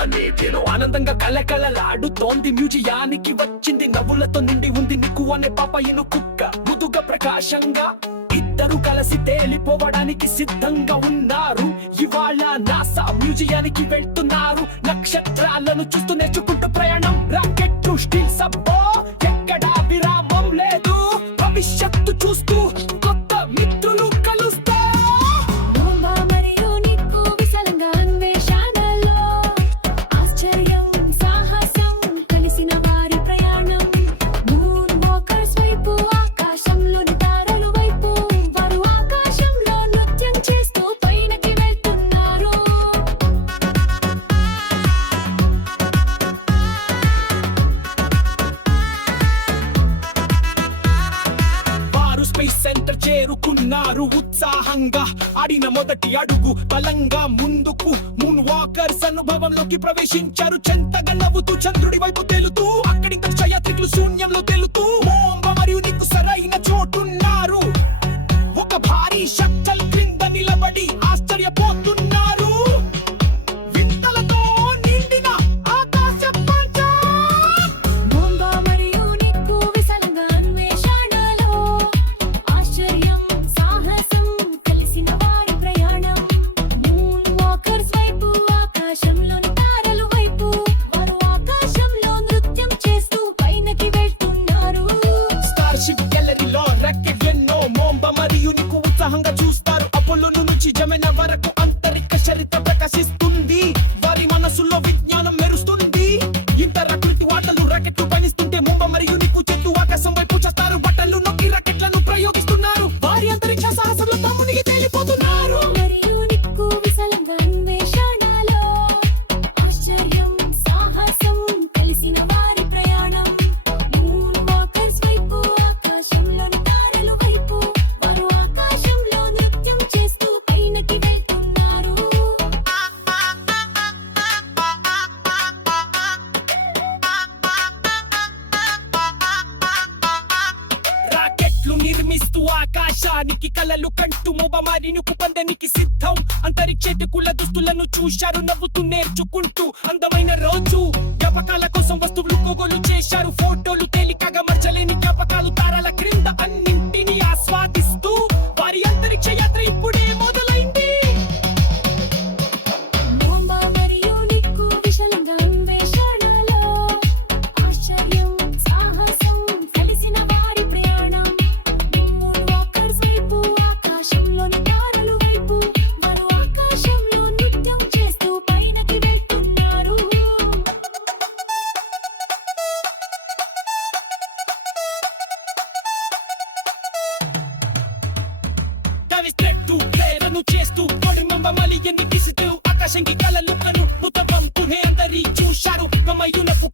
మోంబ ఆనందంగా కలకలలాడుతోంది మ్యూజియానికి వచ్చింది నవ్వులతో నిండి ఉంది నీకు అనే పాప ఇను కుక్క ముదుగా ప్రకాశంగా ఇద్దరు కలిసి తేలిపోవడానికి సిద్ధంగా ఉన్నారు. ఇవాళ నాసా మ్యూజియానికి వెళ్తున్నారు. నక్షత్రాలను చూస్తూ నేర్చుకుంటూ ప్రయాణం. రాకెట్ స్టీల్ సబ్బో ఎక్కడా విరామం లేదు. భవిష్యత్తు వారు స్పేస్ సెంటర్ చేరుకున్నారు. ఉత్సాహంగా ఆడిన మొదటి అడుగు బలంగా ముందుకు మూన్ వాకర్స్ అనుభవంలోకి ప్రవేశించారు. చెంతగా నవ్వుతూ చంద్రుడి వైపు తేలుతూ అక్కడి క్షయాత్రికులు శూన్యంలో తేలుతూ ఆకాశానికి కలలు కంటూ మొబమారినుకు పందనికి సిద్ధం. అంతరిక్షకుల దుస్తులను చూశారు నవ్వుతూ నేర్చుకుంటూ. అందమైన రోజు జ్ఞాపకాల కోసం వస్తువులు కొనుగోలు చేశారు ఫోటోలు ప్రేరను చేస్తూ కొడుమంబ మలి ఎన్ని కిసితూ ఆకాశంకి కలలు అను ముతవం తుహే అందరి చూశారు. గమయునపు